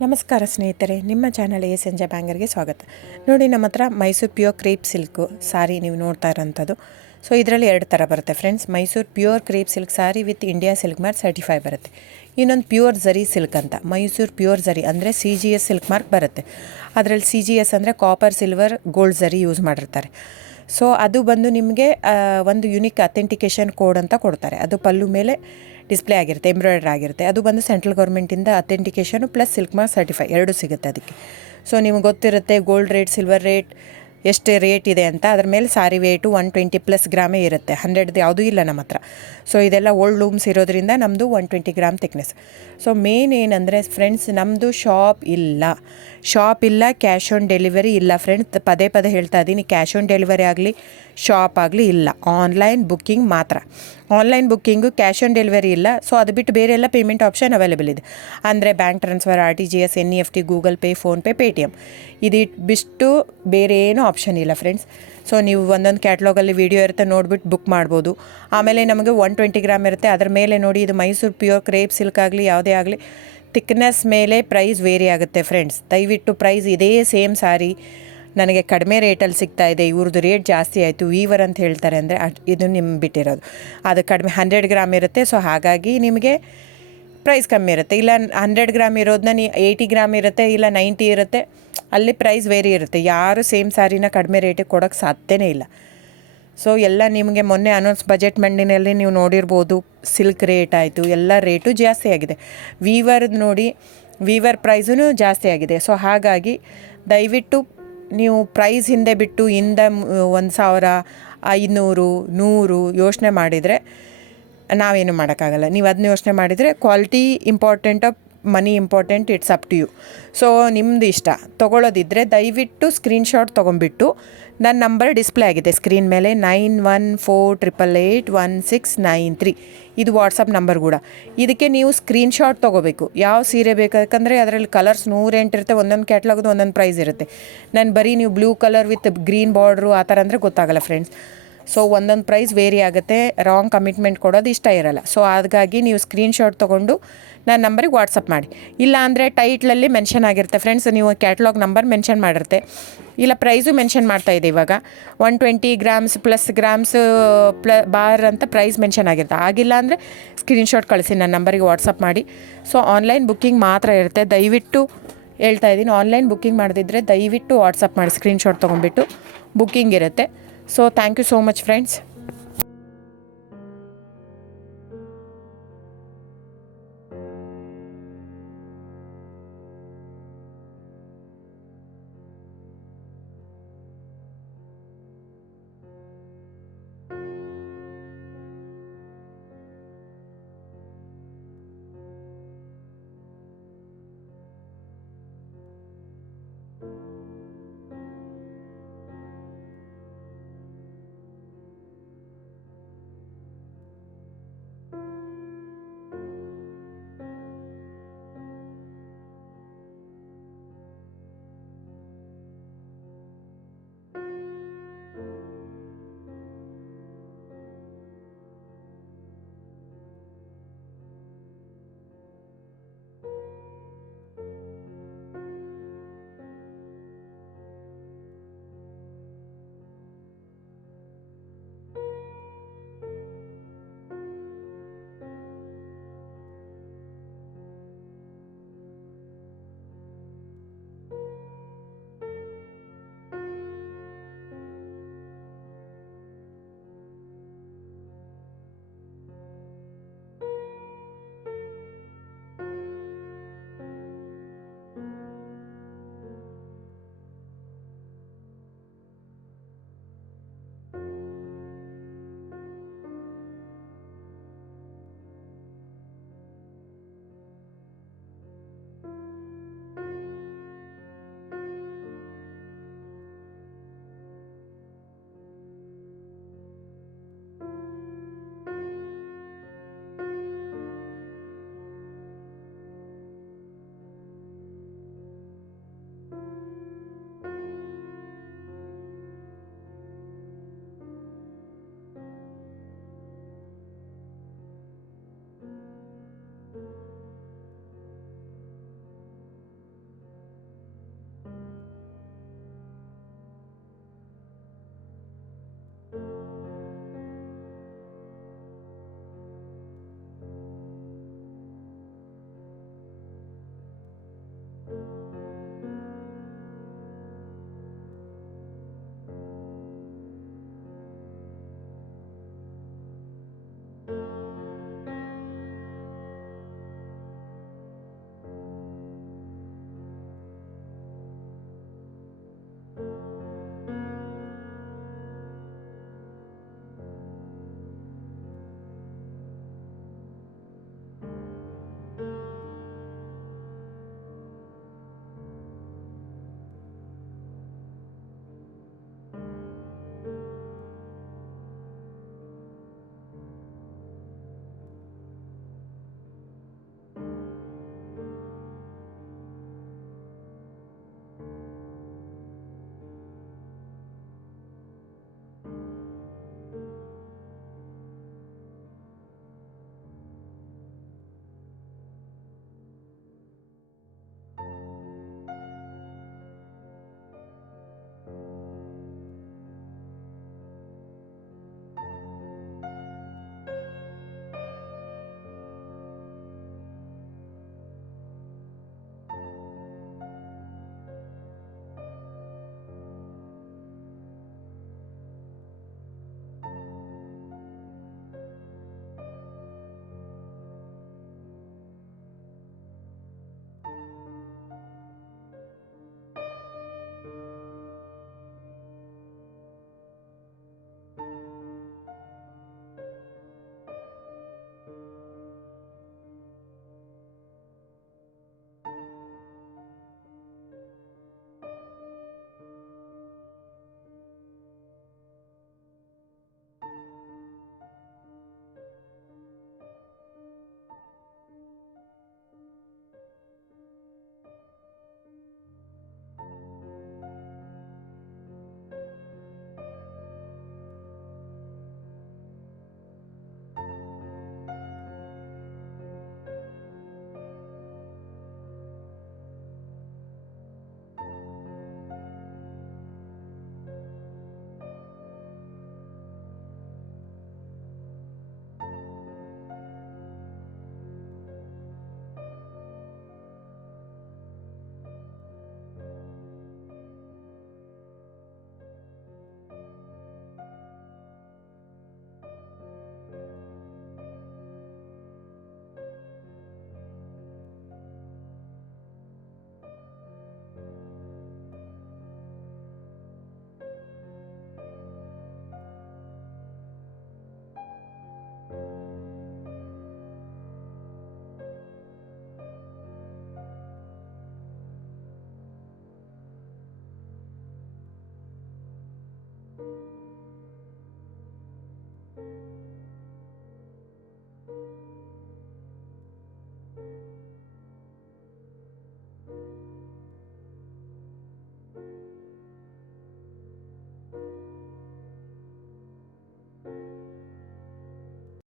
ನಮಸ್ಕಾರ ಸ್ನೇಹಿತರೆ, ನಿಮ್ಮ ಚಾನಲ್ ASNJ ಬ್ಯಾಂಗರ್ಗೆ ಸ್ವಾಗತ. ನೋಡಿ, ನಮ್ಮ ಹತ್ರ ಮೈಸೂರು ಪ್ಯೂರ್ ಕ್ರೇಪ್ ಸಿಲ್ಕು ಸಾರಿ ನೀವು ನೋಡ್ತಾ ಇರೋಂಥದ್ದು. ಸೊ ಇದರಲ್ಲಿ ಎರಡು ಥರ ಬರುತ್ತೆ friends. Mysuru pure crepe silk sorry with India silk mark certify ಬರುತ್ತೆ. ಇನ್ನೊಂದು ಪ್ಯೂರ್ ಝರಿ ಸಿಲ್ಕ್ ಅಂತ, ಮೈಸೂರು ಪ್ಯೂರ್ ಝರಿ ಅಂದರೆ CGS ಸಿಲ್ಕ್ ಮಾರ್ಕ್ ಬರುತ್ತೆ. ಅದರಲ್ಲಿ CGS ಅಂದರೆ ಕಾಪರ್, ಸಿಲ್ವರ್, ಗೋಲ್ಡ್ ಝರಿ ಯೂಸ್ ಮಾಡಿರ್ತಾರೆ. ಸೊ ಅದು ಬಂದು ನಿಮಗೆ ಒಂದು ಯುನಿಕ್ ಅಥೆಂಟಿಕೇಷನ್ ಕೋಡ್ ಅಂತ ಕೊಡ್ತಾರೆ. ಅದು ಪಲ್ಲು ಮೇಲೆ ಡಿಸ್ಪ್ಲೇ ಆಗಿರುತ್ತೆ, ಎಂಬ್ರಾಯ್ಡ್ರಿ ಆಗಿರುತ್ತೆ. ಅದು ಬಂದು ಸೆಂಟ್ರಲ್ ಗೌರ್ಮೆಂಟಿಂದ ಅಥೆಂಟಿಕೇಷನು ಪ್ಲಸ್ ಸಿಲ್ಕ್ ಮಾರ್ಕ್ ಸರ್ಟಿಫೈ ಎರಡೂ ಸಿಗುತ್ತೆ ಅದಕ್ಕೆ. ಸೊ ನಿಮ್ಗೆ ಗೊತ್ತಿರುತ್ತೆ ಗೋಲ್ಡ್ ರೇಟ್, ಸಿಲ್ವರ್ ರೇಟ್ ಎಷ್ಟು ರೇಟ್ ಇದೆ ಅಂತ. ಅದ್ರ ಮೇಲೆ ಸಾರಿ ವೇಟು 120+ ಗ್ರಾಮೇ ಇರುತ್ತೆ, 100 ಯಾವುದೂ ಇಲ್ಲ ನಮ್ಮ ಹತ್ರ. ಸೊ ಇದೆಲ್ಲ ಓಲ್ಡ್ ಲೂಮ್ಸ್ ಇರೋದ್ರಿಂದ ನಮ್ಮದು 120 ಗ್ರಾಮ್ ಥಿಕ್ನೆಸ್. ಸೊ ಮೇನ್ ಏನಂದರೆ ಫ್ರೆಂಡ್ಸ್, ನಮ್ಮದು ಶಾಪ್ ಇಲ್ಲ, ಕ್ಯಾಶ್ ಆನ್ ಡೆಲಿವರಿ ಇಲ್ಲ ಫ್ರೆಂಡ್ಸ್. ಪದೇ ಹೇಳ್ತಾ ಇದ್ದೀನಿ, ಕ್ಯಾಶ್ ಆನ್ ಡೆಲಿವರಿ ಆಗಲಿ ಶಾಪ್ ಆಗಲಿ ಇಲ್ಲ, ಆನ್ಲೈನ್ ಬುಕ್ಕಿಂಗ್ ಮಾತ್ರ. Online booking, cash on delivery ಇಲ್ಲ. ಸೊ ಅದು ಬಿಟ್ಟು ಬೇರೆ ಎಲ್ಲ ಪೇಮೆಂಟ್ ಆಪ್ಷನ್ ಅವೈಲೇಬಲ್ ಇದೆ. ಅಂದರೆ bank transfer, RTGS, NEFT, Google pay, PhonePe, Paytm. ಇದು ಬಿಟ್ಟು ಬೇರೆ ಏನೂ ಆಪ್ಷನ್ ಇಲ್ಲ ಫ್ರೆಂಡ್ಸ್. ಸೊ ನೀವು ಒಂದೊಂದು ಕ್ಯಾಟ್ಲಾಗಲ್ಲಿ ವೀಡಿಯೋ ಇರುತ್ತೆ, ನೋಡಿಬಿಟ್ಟು ಬುಕ್ ಮಾಡ್ಬೋದು. ಆಮೇಲೆ ನಮಗೆ 120 ಗ್ರಾಮ್ ಇರುತ್ತೆ. ಅದರ ಮೇಲೆ ನೋಡಿ, ಇದು ಮೈಸೂರು ಪ್ಯೂರ್ ಕ್ರೇಪ್ ಸಿಲ್ಕ್ ಆಗಲಿ ಯಾವುದೇ ಆಗಲಿ ಥಿಕ್ನೆಸ್ ಮೇಲೆ ಪ್ರೈಸ್ ವೇರಿ ಆಗುತ್ತೆ ಫ್ರೆಂಡ್ಸ್. ದಯವಿಟ್ಟು ಪ್ರೈಸ್ ಇದೇ ಸೇಮ್ ಸಾರಿ ನನಗೆ ಕಡಿಮೆ ರೇಟಲ್ಲಿ ಸಿಗ್ತಾ ಇದೆ, ಇವ್ರದ್ದು ರೇಟ್ ಜಾಸ್ತಿ ಆಯಿತು ವೀವರ್ ಅಂತ ಹೇಳ್ತಾರೆ ಅಂದರೆ ಇದು ನಿಮ್ಮ ಬಿಟ್ಟಿರೋದು. ಅದು ಕಡಿಮೆ 100 ಗ್ರಾಮ್ ಇರುತ್ತೆ. ಸೊ ಹಾಗಾಗಿ ನಿಮಗೆ ಪ್ರೈಸ್ ಕಮ್ಮಿ ಇರುತ್ತೆ. ಇಲ್ಲ 100 ಗ್ರಾಮ್ ಇರೋದನ್ನ 80 ಗ್ರಾಮ್ ಇರುತ್ತೆ, ಇಲ್ಲ 90 ಇರುತ್ತೆ, ಅಲ್ಲಿ ಪ್ರೈಸ್ ವೇರಿ ಇರುತ್ತೆ. ಯಾರು ಸೇಮ್ ಸಾರಿನ ಕಡಿಮೆ ರೇಟಿಗೆ ಕೊಡೋಕ್ಕೆ ಸಾಧ್ಯನೇ ಇಲ್ಲ. ಸೊ ಎಲ್ಲ ನಿಮಗೆ ಮೊನ್ನೆ ಅನೌನ್ಸ್ ಬಜೆಟ್ ಮಂಡಿನಲ್ಲಿ ನೀವು ನೋಡಿರ್ಬೋದು, ಸಿಲ್ಕ್ ರೇಟ್ ಆಯಿತು, ಎಲ್ಲ ರೇಟು ಜಾಸ್ತಿ ಆಗಿದೆ. ವೀವರ್ದು ನೋಡಿ, ವೀವರ್ ಪ್ರೈಸೂ ಜಾಸ್ತಿ ಆಗಿದೆ. ಸೊ ಹಾಗಾಗಿ ದಯವಿಟ್ಟು ನೀವು ಪ್ರೈಸ್ ಹಿಂದೆ ಬಿಟ್ಟು 1,000, 500, 100 ಯೋಚನೆ ಮಾಡಿದರೆ ನಾವೇನು ಮಾಡೋಕ್ಕಾಗಲ್ಲ. ನೀವು ಅದನ್ನ ಯೋಚನೆ ಮಾಡಿದರೆ quality important, money important, it's up to you. So ನಿಮ್ಮದು ಇಷ್ಟ. ತೊಗೊಳ್ಳೋದಿದ್ದರೆ ದಯವಿಟ್ಟು ಸ್ಕ್ರೀನ್ಶಾಟ್ ತೊಗೊಂಬಿಟ್ಟು, ನನ್ನ ನಂಬರ್ ಡಿಸ್ಪ್ಲೇ ಆಗಿದೆ ಸ್ಕ್ರೀನ್ ಮೇಲೆ, 9148881693. ಇದು ವಾಟ್ಸಪ್ ನಂಬರ್ ಕೂಡ. ಇದಕ್ಕೆ ನೀವು ಸ್ಕ್ರೀನ್ಶಾಟ್ ತೊಗೋಬೇಕು. ಯಾವ ಸೀರೆ ಬೇಕಂದರೆ ಅದರಲ್ಲಿ ಕಲರ್ಸ್ 108 ಇರುತ್ತೆ, ಒಂದೊಂದು ಕ್ಯಾಟ್ಲಾಗ್ದು ಒಂದೊಂದು ಪ್ರೈಸ್ ಇರುತ್ತೆ. ನಾನು ಬರೀ ನೀವು blue colour with green border ಆ ಥರ ಅಂದರೆ ಗೊತ್ತಾಗಲ್ಲ ಫ್ರೆಂಡ್ಸ್. ಸೊ ಒಂದೊಂದು ಪ್ರೈಸ್ ವೇರಿ ಆಗುತ್ತೆ, ರಾಂಗ್ ಕಮಿಟ್ಮೆಂಟ್ ಕೊಡೋದು ಇಷ್ಟ ಇರಲ್ಲ. ಸೊ ಹಾಗಾಗಿ ನೀವು ಸ್ಕ್ರೀನ್ಶಾಟ್ ತೊಗೊಂಡು ನನ್ನ ನಂಬರಿಗೆ ವಾಟ್ಸಪ್ ಮಾಡಿ. ಇಲ್ಲ ಅಂದರೆ ಟೈಟ್ಲಲ್ಲಿ ಮೆನ್ಷನ್ ಆಗಿರುತ್ತೆ ಫ್ರೆಂಡ್ಸ್, ನೀವು ಕ್ಯಾಟ್ಲಾಗ್ ನಂಬರ್ ಮೆನ್ಷನ್ ಮಾಡಿರುತ್ತೆ, ಇಲ್ಲ ಪ್ರೈಸು ಮೆನ್ಷನ್ ಮಾಡ್ತಾಯಿದೆ. ಇವಾಗ 120 ಗ್ರಾಮ್ಸ್ ಪ್ಲಸ್ ಗ್ರಾಮ್ಸ್ ಬಾರ್ ಅಂತ ಪ್ರೈಸ್ ಮೆನ್ಷನ್ ಆಗಿರುತ್ತೆ. ಆಗಿಲ್ಲ ಅಂದರೆ ಸ್ಕ್ರೀನ್ಶಾಟ್ ಕಳಿಸಿ, ನನ್ನ ನಂಬರಿಗೆ ವಾಟ್ಸಪ್ ಮಾಡಿ. ಸೊ ಆನ್ಲೈನ್ ಬುಕ್ಕಿಂಗ್ ಮಾತ್ರ ಇರುತ್ತೆ. ದಯವಿಟ್ಟು ಹೇಳ್ತಾ ಇದ್ದೀನಿ, ಆನ್ಲೈನ್ ಬುಕ್ಕಿಂಗ್ ಮಾಡದಿದ್ದರೆ ದಯವಿಟ್ಟು ವಾಟ್ಸಪ್ ಮಾಡಿ, ಸ್ಕ್ರೀನ್ಶಾಟ್ ತೊಗೊಂಡ್ಬಿಟ್ಟು ಬುಕ್ಕಿಂಗ್ ಇರುತ್ತೆ. So thank you so much friends.